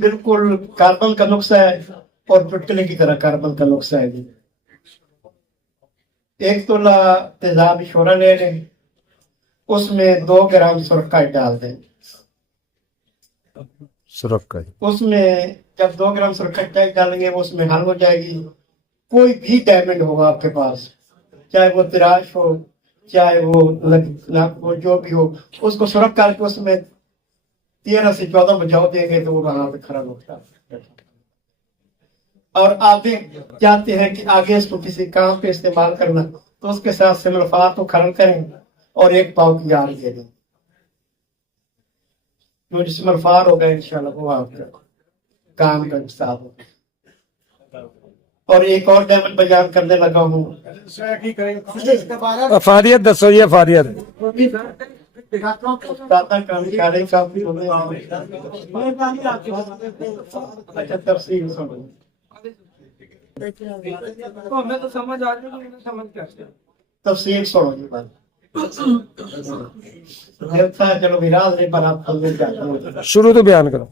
بالکل کاربن کا نقصہ ہے اور چٹکلے کی طرح کاربن کا نقصہ ہے جی۔ 1 تولہ تیزاب شورا لے لیں، اس میں 2 گرام سرکہ ڈال دیں، سرکہ اس میں جب 2 گرام سرکہ ڈالیں گے وہ اس میں حل ہو جائے گی۔ کوئی بھی ڈائمنڈ ہوگا آپ کے پاس، چاہے وہ تراش ہو چاہے وہ ہو، جو بھی ہو، اس کو سرخ کر کے اس میں 13 سے 14 بجاؤ دیں گے تو وہ وہاں پہ کھڑا ہوتا ہے۔ اور آپ بھی چاہتے ہیں کہ آگے اس کو کسی کام پہ استعمال کرنا تو اس کے ساتھ سملفات کو کھڑا کریں اور 1 پاؤ کی آگ دے دیں، جو جسم الفار ہوگا انشاءاللہ وہ آپ کا کام کا حساب ہوگا۔ اور ایک اور ڈائمنڈ بیان کرنے لگا ہوں، افادیت دسو جی، افادیت دادا کا اشارے کافی ہونے اچھا تفصیل سنو۔ تفصیل سنو جی بات چلو میراث نہیں پر آپ پھل جاتے شروع تو بیان کرو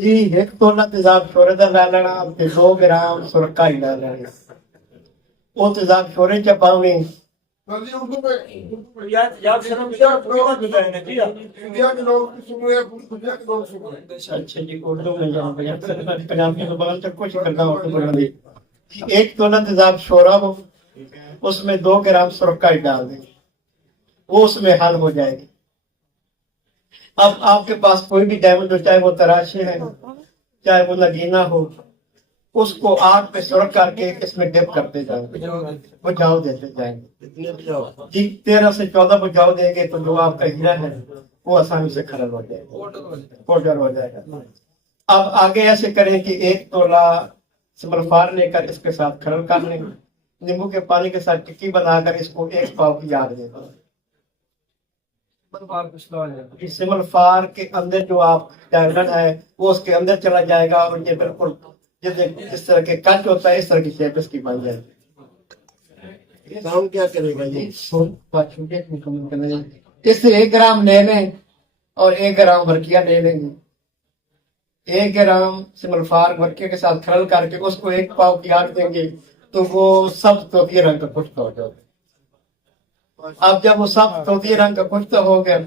جی۔ 1 تولہ تیزاب شورے دا لے لینا تے 2 گرام سرکہ ہی ڈال لینا۔ وہ تیزاب شورے چ پاویں، اچھا جی اردو میں جاؤ پنجابی تو بولن تک کوشش کرنا اردو بولنے دی۔ 1 تولہ تیزاب شورا ہو، اس میں 2 گرام سرکہ ہی ڈال دیں، وہ اس میں حل ہو جائے گی۔ اب آپ کے پاس کوئی بھی ڈائمنڈ ہو، چاہے وہ تراشے ہے چاہے وہ نگینہ ہو، اس کو آگ پہ سرخ کر کے اس میں ڈپ کرتے جائیں گے، بجاؤ دیتے جائیں گے جی۔ 13 سے 14 بجاؤ دیں گے تو جو آپ کا ہیرا ہے وہ آسانی سے کھرل ہو جائے گا، پاؤڈر ہو جائے گا۔ اب آگے ایسے کریں کہ 1 تولہ سملفار لے کر اس کے ساتھ کھرل کر لیں، نیمبو کے پانی کے ساتھ ٹکی بنا کر اس کو 1 پاؤ کی آگ دے دیں۔ سملفار کے اندر جو آپ ڈائمنڈ ہے وہ اس کے اندر چلا جائے گا اور یہ بالکل جس طرح کے کچ ہوتا ہے اس طرح کی شیپ اس کی بن جائے گی۔ کام کیا کرے گا جی؟ اس سے 1 گرام لے لیں اور 1 گرام ورقیہ لے لیں گے، 1 گرام سملفار ورقیہ کے ساتھ کھرل کر کے اس کو 1 پاؤ کی آگ دیں گے تو وہ سب توتیہ رنگ کا خشک ہو جائے گا۔ اب جب وہ سب توتیہ رنگ کا خشک ہو گیا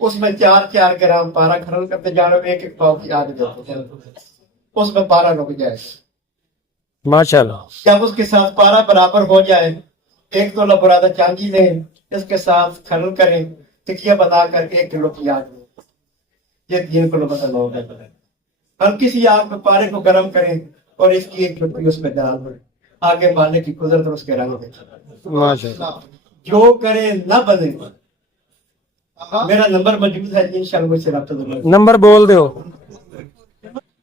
اس میں 4 گرام پارا کھرل کرتے جانا، 1 پاؤ کی آگ دیتے ہیں، اس میں پارا رک جائے۔ ماشاءاللہ جب اس کے ساتھ پارا برابر ہو جائے 1 تولہ برادہ چاندی لیں، اس کے ساتھ کھرل کریں، ٹکیا بنا کر 1 کلو کی آگ دیں، یہ 3 کلو بدل ہو گئے۔ ہم کسی آگ میں پارے کو گرم کریں اور اس کی 1 چٹکی اس میں ڈال دیں، آگے مالے کی قدرت اور اس کے رنگ دیکھیں۔ ماشاءاللہ جو کرے نہ بنے۔ میرا نمبر موجود ہے انشاءاللہ مجھ سے رابطہ ضرور۔ نمبر بول دیو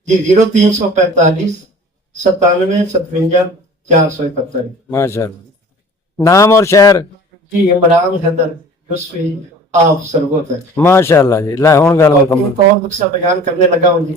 جی 0345 97 57 471۔ ماشاءاللہ نام اور شہر؟ جی عمران حیدر یوسفی آپ سرگوت ہے۔ ماشاءاللہ جی، لے ہون گل مکمل۔ ایک اور نقصہ بیان کرنے لگا ہوں جی۔